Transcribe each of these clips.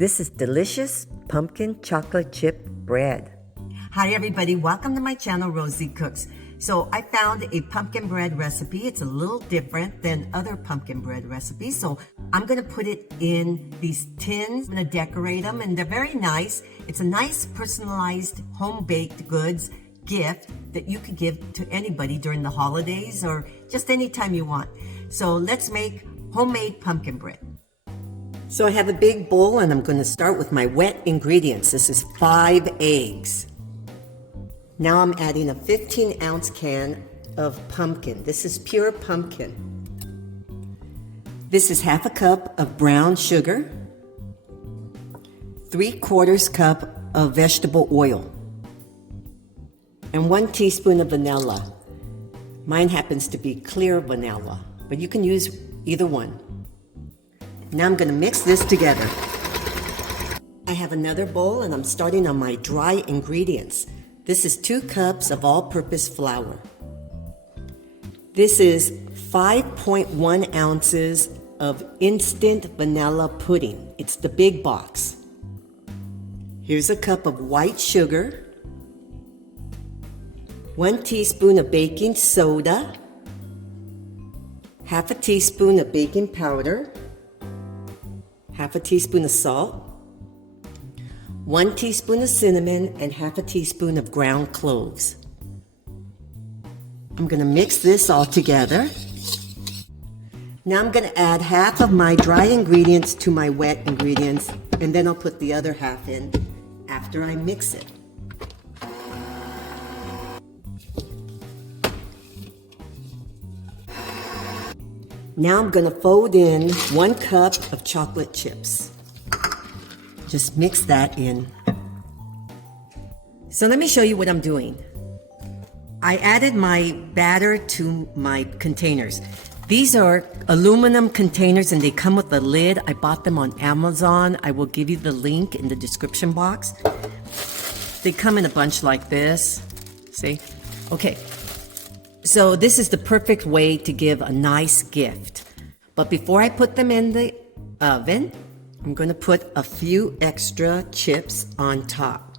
This is delicious pumpkin chocolate chip bread. Hi everybody, welcome to my channel, Rosie Cooks. So I found a pumpkin bread recipe. It's a little different than other pumpkin bread recipes. So I'm gonna put it in these tins. I'm gonna decorate them and they're very nice. It's a nice personalized home-baked goods gift that you could give to anybody during the holidays or just anytime you want. So let's make homemade pumpkin bread. So I have a big bowl and I'm going to start with my wet ingredients. This is 5 eggs. Now I'm adding a 15-ounce can of pumpkin. This is pure pumpkin. This is half a cup of brown sugar, 3/4 cup of vegetable oil, and 1 teaspoon of vanilla. Mine happens to be clear vanilla, but you can use either one. Now I'm going to mix this together. I have another bowl and I'm starting on my dry ingredients. This is 2 cups of all-purpose flour. This is 5.1 ounces of instant vanilla pudding. It's the big box. Here's a cup of white sugar, 1 teaspoon of baking soda, half a teaspoon of baking powder, half a teaspoon of salt, 1 teaspoon of cinnamon, and half a teaspoon of ground cloves. I'm going to mix this all together. Now I'm going to add half of my dry ingredients to my wet ingredients, and then I'll put the other half in after I mix it. Now I'm going to fold in 1 cup of chocolate chips. Just mix that in. So let me show you what I'm doing. I added my batter to my containers. These are aluminum containers and they come with a lid. I bought them on Amazon. I will give you the link in the description box. They come in a bunch like this. See? Okay. So this is the perfect way to give a nice gift. But before I put them in the oven, I'm going to put a few extra chips on top.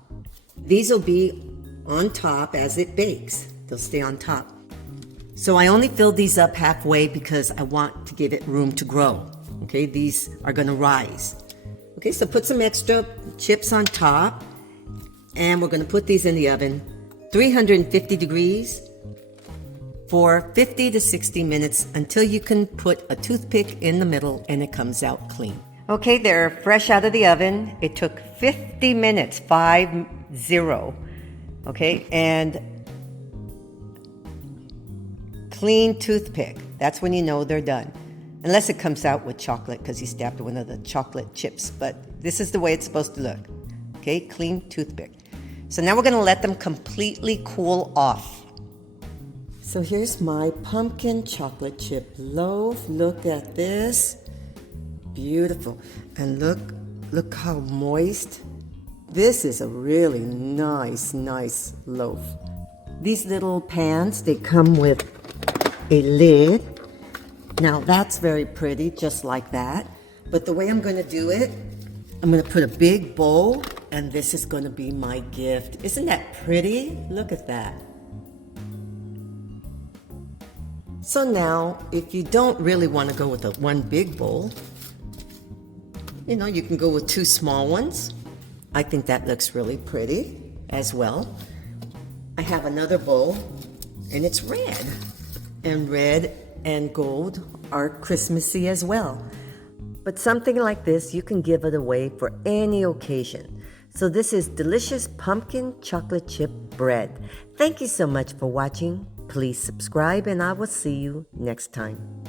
These will be on top as it bakes. They'll stay on top. So I only filled these up halfway because I want to give it room to grow. Okay, these are going to rise. Okay, so put some extra chips on top. And we're going to put these in the oven, 350 degrees. For 50 to 60 minutes until you can put a toothpick in the middle and it comes out clean. Okay, they're fresh out of the oven. It took 50 minutes, 50. Okay, and clean toothpick. That's when you know they're done. Unless it comes out with chocolate because you stabbed one of the chocolate chips. But this is the way it's supposed to look. Okay, clean toothpick. So now we're going to let them completely cool off. So here's my pumpkin chocolate chip loaf. Look at this. Beautiful. And look how moist. This is a really nice loaf. These little pans, they come with a lid. Now that's very pretty, just like that. But the way I'm going to do it, I'm going to put a big bowl and this is going to be my gift. Isn't that pretty? Look at that. So now, if you don't really want to go with one big bowl, you can go with 2 small ones. I think that looks really pretty as well. I have another bowl, and it's red. And red and gold are Christmassy as well. But something like this, you can give it away for any occasion. So this is delicious pumpkin chocolate chip bread. Thank you so much for watching. Please subscribe and I will see you next time.